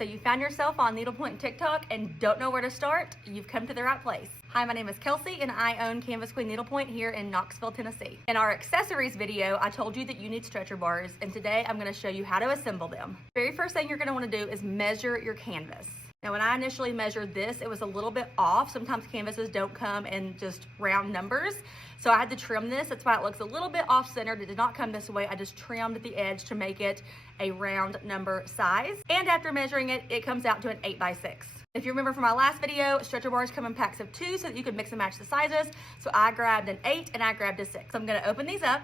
So you found yourself on Needlepoint TikTok and don't know where to start? You've come to the right place. Hi, my name is Kelsey and I own Canvas Queen Needlepoint here in Knoxville, Tennessee. In our accessories video, I told you that you need stretcher bars, and today I'm gonna show you how to assemble them. Very first thing you're gonna wanna do is measure your canvas. Now, when I initially measured this, it was a little bit off. Sometimes canvases don't come in just round numbers. So I had to trim this. That's why it looks a little bit off-centered. It did not come this way. I just trimmed the edge to make it a round number size. And after measuring it, it comes out to an 8x6. If you remember from my last video, stretcher bars come in packs of 2 so that you can mix and match the sizes. So I grabbed an 8 and I grabbed a 6. So I'm gonna open these up.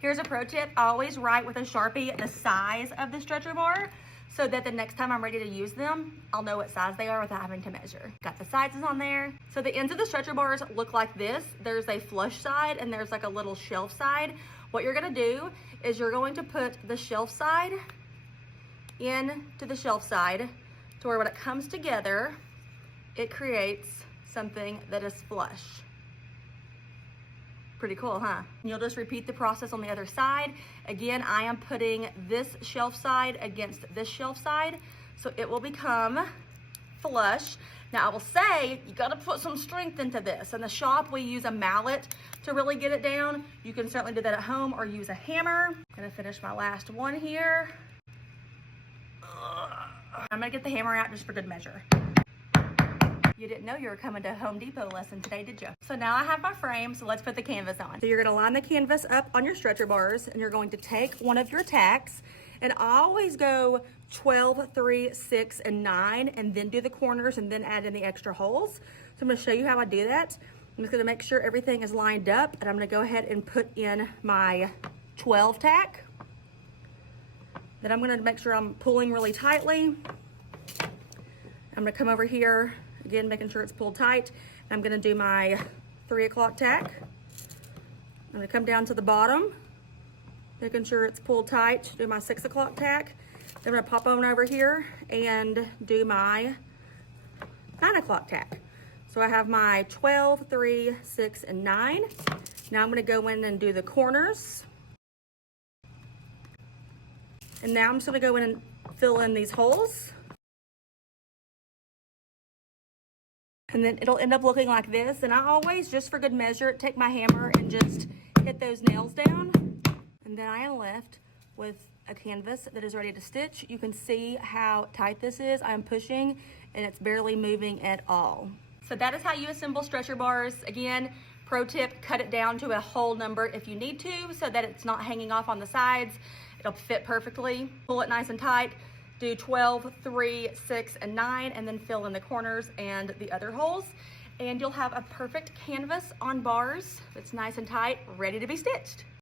Here's a pro tip. I always write with a Sharpie the size of the stretcher bar, so that the next time I'm ready to use them, I'll know what size they are without having to measure. Got the sizes on there. So the ends of the stretcher bars look like this. There's a flush side and there's like a little shelf side. What you're gonna do is you're going to put the shelf side into the shelf side to where when it comes together, it creates something that is flush. Pretty cool, huh? You'll just repeat the process on the other side. Again, I am putting this shelf side against this shelf side, so it will become flush. Now, I will say, you gotta put some strength into this. In the shop, we use a mallet to really get it down. You can certainly do that at home or use a hammer. I'm gonna finish my last one here. I'm gonna get the hammer out just for good measure. You didn't know you were coming to Home Depot lesson today, did you? So now I have my frame, so let's put the canvas on. So you're gonna line the canvas up on your stretcher bars, and you're going to take one of your tacks, and I always go 12, 3, 6, and 9, and then do the corners, and then add in the extra holes. So I'm gonna show you how I do that. I'm just gonna make sure everything is lined up, and I'm gonna go ahead and put in my 12 tack. Then I'm gonna make sure I'm pulling really tightly. I'm gonna come over here, again, making sure it's pulled tight. I'm gonna do my 3 o'clock tack. I'm gonna come down to the bottom, making sure it's pulled tight, do my 6 o'clock tack. Then I'm gonna pop on over here and do my 9 o'clock tack. So I have my 12, 3, 6, and 9. Now I'm gonna go in and do the corners. And now I'm just gonna go in and fill in these holes. And then it'll end up looking like this. And I always, just for good measure, take my hammer and just hit those nails down. And then I am left with a canvas that is ready to stitch. You can see how tight this is. I'm pushing and it's barely moving at all. So that is how you assemble stretcher bars. Again, pro tip, cut it down to a whole number if you need to so that it's not hanging off on the sides. It'll fit perfectly. Pull it nice and tight. Do 12, 3, 6, and 9, and then fill in the corners and the other holes. And you'll have a perfect canvas on bars that's nice and tight, ready to be stitched.